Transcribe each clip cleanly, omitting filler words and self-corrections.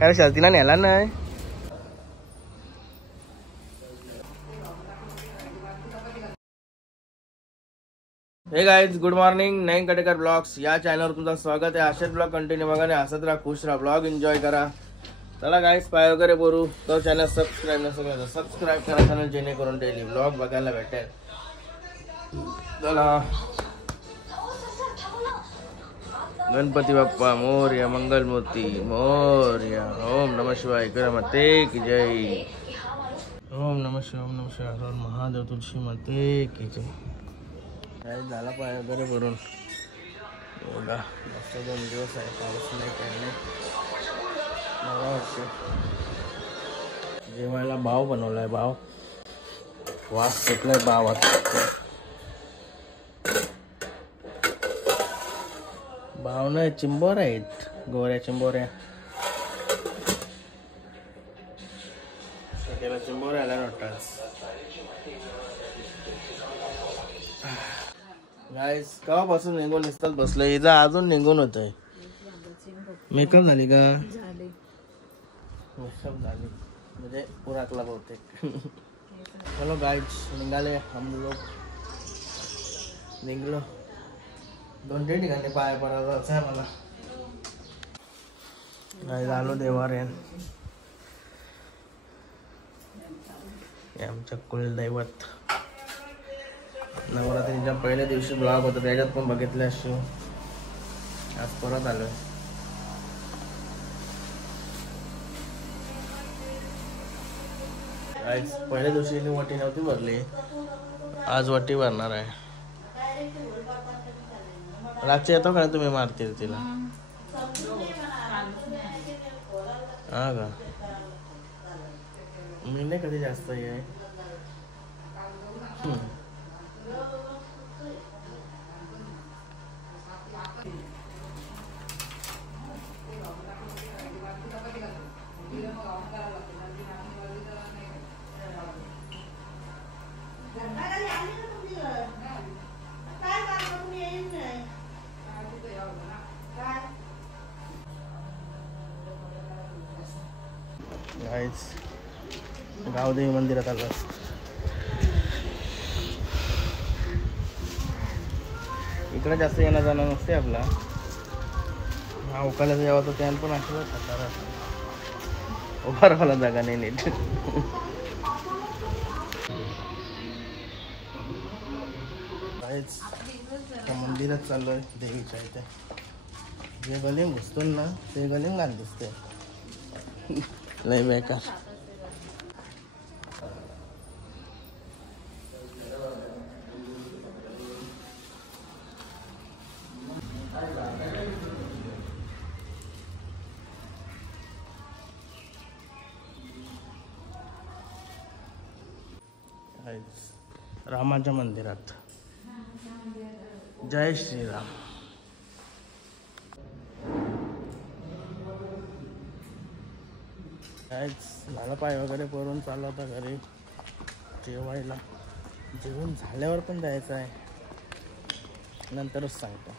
काय शर्तीला नेला नाही. Hey guys, good morning. नईन कटेकर ब्लॉग्स या चॅनलवर तुमचं स्वागत आहे. असेच ब्लॉग कंटिन्यू बघा आणि हसत राहा, खुश राहा, ब्लॉग एन्जॉय करा. चला गाइस, पाय वगैरे बोलू. तो चॅनल सबस्क्राईब नसेल केलं सबस्क्राईब करा चॅनल, जेणेकरून डेली ब्लॉग बघायला भेटेल. चला. गणपती बाप्पा मोरया, मंगलमूर्ती मोरया. ओम नमः शिवाय, कर माते की जय. ओम नमः शिवाय, ओम नमः शिवाय, हर महादेव, तुलसी माते की जय. काय झाला पाय वगैरे भरून बघा. मस्त 2 दिवस आहे, पाऊस नाही काही नाही. मला वाटतं जेवायला भाव बनवलाय. भाव वास सुटलाय भावात. भाव नाही, चिंबोऱ्या आहेत, गोऱ्या चिंबोऱ्या. त्याला चिंबोऱ्या आल्या वाटतात. गाइस, केव्हापासून निघून दिसतात बसलं. इथं अजून निघून होत आहे. मेकअप झाली का? मेकअप झाली म्हणजे उराकला बहुतेक. चलो गाइस, निघाले हम लोग. निघलो. 2-3 ठिकाणी पाय पडायला जायचं आहे मला. गाइस, आलो देवाऱ्यात. आमच्या कुलदैवत. नवरात्रीच्या पहिल्या दिवशी ब्लॉग होता, त्याच्यात पण बघितले असतो. आज परत आलोय. पहिल्या दिवशी वाटी नव्हती भरली, आज वाटी भरणार आहे. रातची येतो का तुम्ही मारतील तिला? हा का? मी नाही कधी जास्त आहे. गाइस, गावदेवी मंदिरात आलो. इकडे जास्त येणं जाणं नसते आपला. हा उकाला जेव्हा तो त्यान पण असं उभा राहायला जागा नाही नीट. गाइस, त्या मंदिरात चाललोय देवीच्या इथे. जे गलीम घुसतो ना ते गलीम घाल दिसते. लय बेकार. रामाच्या मंदिरात. जय श्रीराम. झालं पाय वगैरे करून चालू होता घरी जेवायला. जेवण झाल्यावर पण जायचं आहे, नंतरच सांगतो.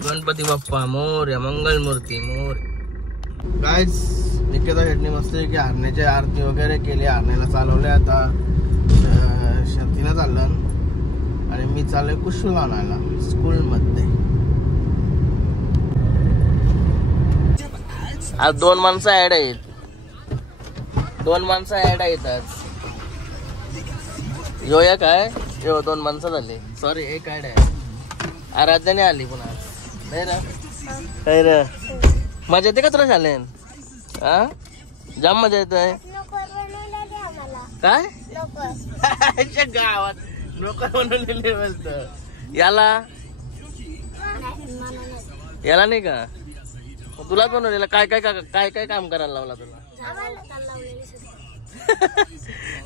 गणपती बाप्पा मोरया, मंगलमूर्ती मोर. गाइस, निकेता शेटणी मस्त की हरण्याची आरती वगैरे केली. हरण्याला चालवले. आता शर्तीला चाललं आणि मी चाललोय कुशूला आणायला स्कूल मध्ये. आज 2 माणसं ऍड आहेत. 2 माणसं ऍड आहेत आज. यो एक आहे, यो 2 माणसं झाली. सॉरी, एक ऍड आहे. आराध्याने आली पुन्हा. नाही ना? काय रे, मजा येते का तुला शाळेन? हा, जाम मजा येतोय. काय गावात नोकर बनवलेले बोलत याला. याला नाही का तुला बनवलेला काय काय काय काय काम करायला लावला तुला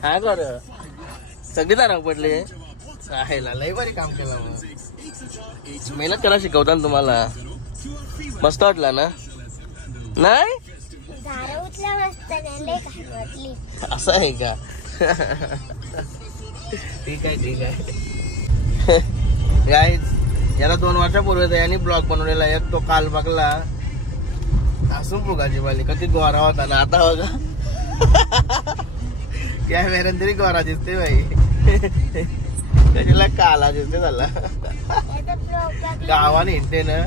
हा कर सगळी दाराव पडले राहायला लय भारी काम केलं मग मेहनत करा शिकवता ना तुम्हाला मस्त वाटला ना नाही असं आहे का ठीक आहे ठीक आहे गाईज याला 2 वर्षापूर्वी यांनी ब्लॉग बनवलेला एक तो काल बघला हसून फुगाची बाली कधी गोरा होता ना आता बघा कॅमेऱ्यान तरी गोरा दिसते बाई त्याच्याला काला दिसते झाला गावाने हिंडते ना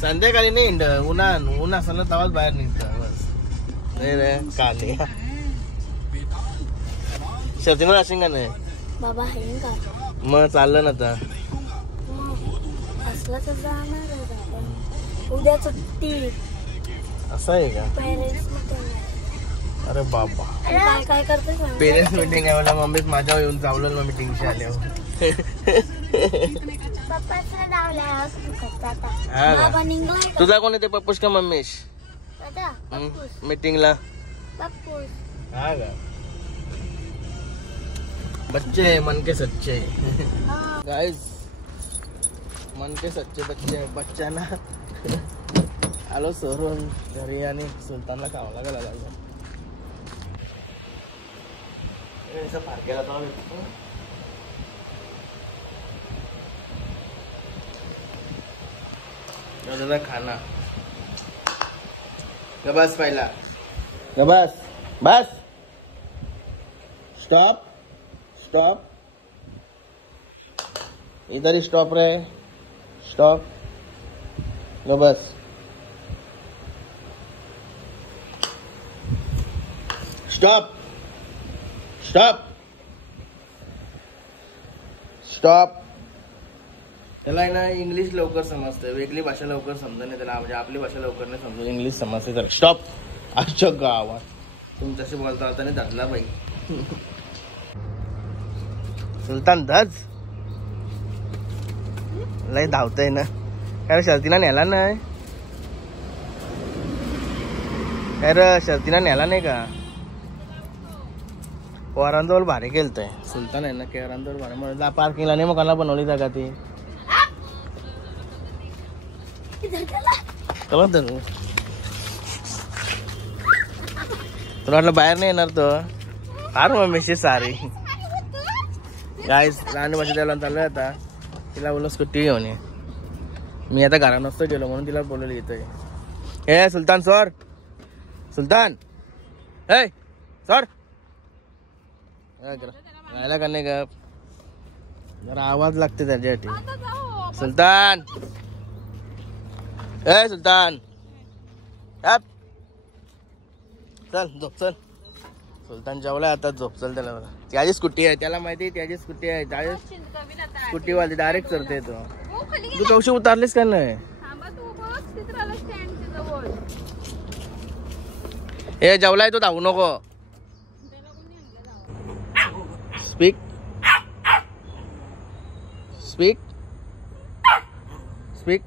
संध्याकाळी नाही हिंड ऊन असं तवाच बाहेर निघतं बस नाही रे काले शर्तीवर असेल का नाही बाबा आहे का मग चाललं ना आता असलं तर जाणार उद्या सुट्टी असं आहे का पेरेंट्स मीटिंग अरे बाबा काय काय करते पेरेंट्स मीटिंग आहे मला मम्मीच माझ्यावर येऊन चावलं मग मीटिंगशी आल्यावर तुझा कोण येते पप्पूस का मम्मीश मीटिंगला हा का बच्चे मन के सच्चे गाइस मन के सच्चे बच्चे बच्चांना आलो सोडून घरी आणि सुलतानला खावायला गेला लागला फारक्याला दादा खाना गबस पहिला गबस बस स्टॉप स्टॉप इधर ही स्टॉप रहे स्टॉप गबस स्टॉप स्टॉप स्टॉप त्याला आहे ना इंग्लिश लवकर समजतं वेगळी भाषा लवकर समजत नाही त्याला म्हणजे आपली भाषा लवकर नाही समजत इंग्लिश समजते तर स्टॉप आजच्या गावात तुमच्याशी बोलता होता नाही धरला बाई सुलतान धज लय धावतय ना काय शर्तीला नेला नाही काय रे शर्तीला नेला नाही का पोरांजवळ भारी केलतय सुलतान आहे ना केरांजवळ भारी म्हणून पार्किंगला नाही मग बनवली जागा ती तुला वाटलं बाहेर नाही येणार तो फार मम्मीशी सारी गाईस लहान माझ्या त्याला चाललोय आता तिला बोललो स्कूटी घेऊन ये मी आता घरा नसतो गेलो म्हणून तिला बोलवलं येतोय हे सुलतान सर सुलतान हे सर राहायला का नाही का जरा आवाज लागते त्याच्यासाठी सुलतान ए सुलतान चल झोप चल सुलतान जेवलाय आता झोप चल त्याला त्याची स्कूटी आहे त्याला माहिती आहे त्याची स्कूटी आहे स्कूटी वाली डायरेक्ट चढते तो तू कवशी उतारलीस का नाही ए जेवलाय तू धावू नको स्पीक स्पीक स्पीक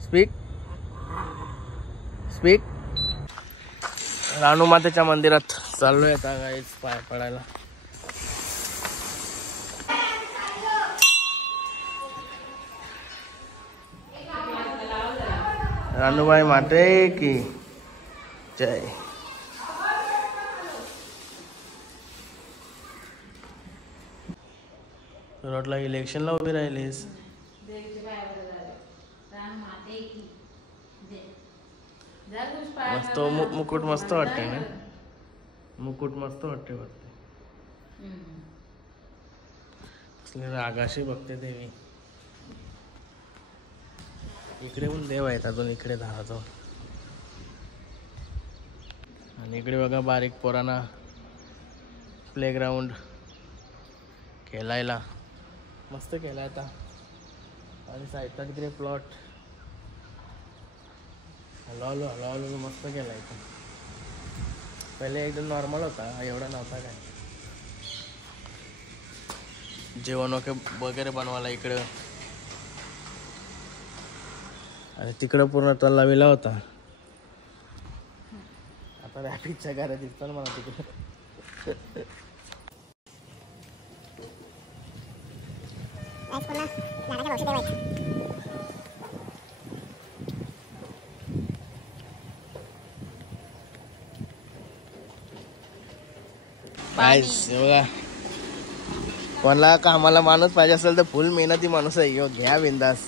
स्पीक स्पीक रानूमातेच्या मंदिरात चाललोय आता गाईस पाय पडायला रानूबाई माते की जय रोडला इलेक्शनला उभी राहिलीस मस्त मुकुट मस्त वाटते ना मुकुट मस्त वाटते रागाशी बघते देवी इकडे पण देव आहेत अजून इकडे धाराजवळ आणि इकडे बघा बारीक पोरांना प्लेग्राउंड खेळायला मस्त केलाय आता आणि साईडला तिकडे प्लॉट हळूहळू मस्त केलाय इथं पहिले एकदम नॉर्मल होता एवढा नव्हता काय जेवण वगैरे बनवायला इकडं. आणि तिकडं पूर्ण तल्ला विला होता. आता रॅपिडच्या गाड्या दिसतात मला तिकडे. बघा, कोणाला कामाला माणूस पाहिजे असेल तर फुल मेहनती माणूस आहे यो. घ्या बिंदास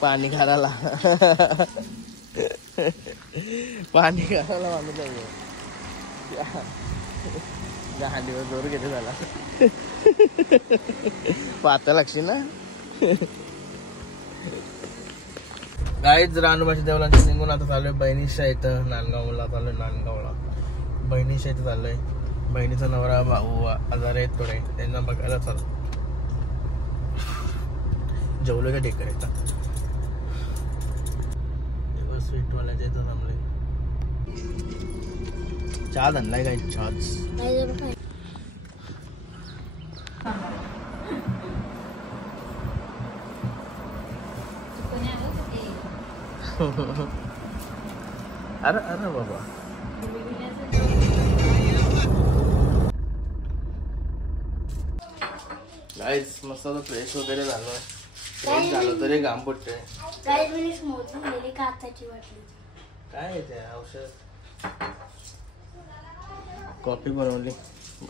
पाणी घालायला. पाणी घालायला माणूस आहे. हांडीवर जोर घेते झाला. पाहता लागशील ना. गाईच रानूबाची देवलांच्या निघून आता चालूय बहिणीच्या इथं नांदगावला चालूय. नांदगावला बहिणीच्या इथं चाललोय. बहिणीचा नवरा भाऊ आजार आहेत थोडे, त्यांना बघायला चालू. जेवलो का ढेकर येतात स्वीटवाल्याच्या इथं थांबले. चहा धनलाय काय चहाच. अरे अरे बाबा गाईज मस्त फ्रेश वगैरे झालोय. फ्रेश झालो तरी घाम पडते. काय ते औषध. कॉफी बनवली,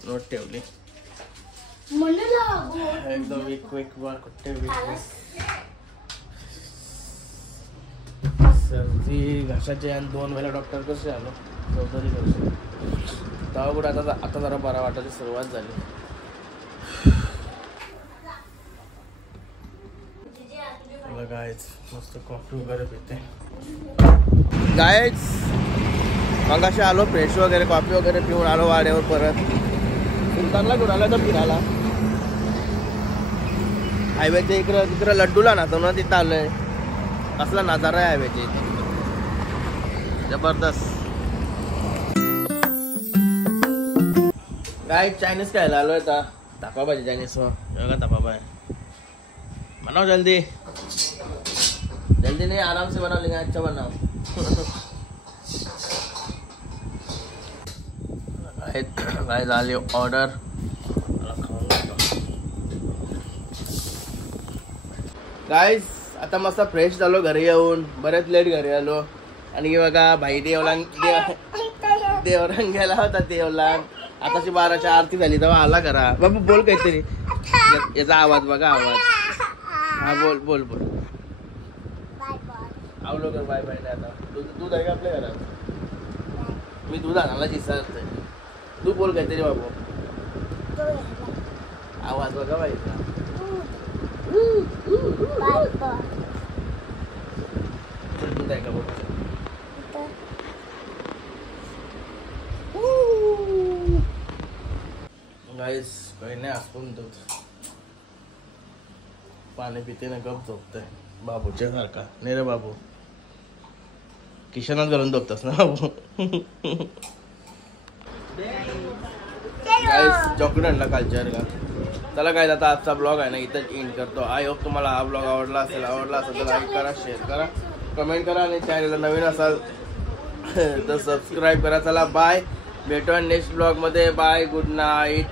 नोट ठेवली एकदम वीक कुठे सर्दी घशाचे. आणि 2 वेळा डॉक्टर कसे आलो चौधरी करतो तेव्हा कुठे आता जरा बरा वाटायची सुरुवात झाली. गायच मस्त कॉफी वगैरे पिते. गायच मग असे आलो फ्रेश वगैरे कॉफी वगैरे पिऊन आलो वाड्यावर. परत सुलतानला घेऊन आलो तर फिरायला. हायवेच्या इकडं लड्डूला ना तो ना तिथं आलोय. कसला नजारा आहे हायवेच्या इथे, जबरदस्त. काय चायनीज खायला आलोय आता. तापा पाहिजे चायनीज. बघा तापा पाय बनाओ जल्दी जल्दी. नहीं आराम से बना लेंगे. अच्छा बनाओ. गाइस आली ऑर्डर. गाइस आता मस्त फ्रेश झालो घरी येऊन. बरेच लेट घरी आलो. आणि बघा भाई देवरांग गेला होता देवलांग. आताची 12च्या आरती झाली तेव्हा आला करा. बाबू बोल काहीतरी. याचा आवाज बघा आवाज. हा बोल बोल बोल. आवलो कर बाय बाय. आता दूध आहे का आपल्या घरात. मी दूध आणायला विसरतोय. तू बोल काहीतरी बाबू. आवाज बघा बाई. दूध आहे का बघ. गाईस काही नाही आपण दूध पाणी पिते ना गप झोपतंय बाबूच्या सारखा. नाही रे बाबू किशनात घालून झोपतास ना बाबू. गाईस चॉकलेट आणला कालच्या का. चला काय आता आजचा ब्लॉग आहे ना इथंच एंड करतो. आय होप तुम्हाला हा ब्लॉग आवडला असेल तर लाईक करा, शेअर करा, कमेंट करा. आणि चॅनलला नवीन असाल तर सबस्क्राईब करा. चला बाय, भेटूया नेक्स्ट ब्लॉग मध्ये. Bye, good night.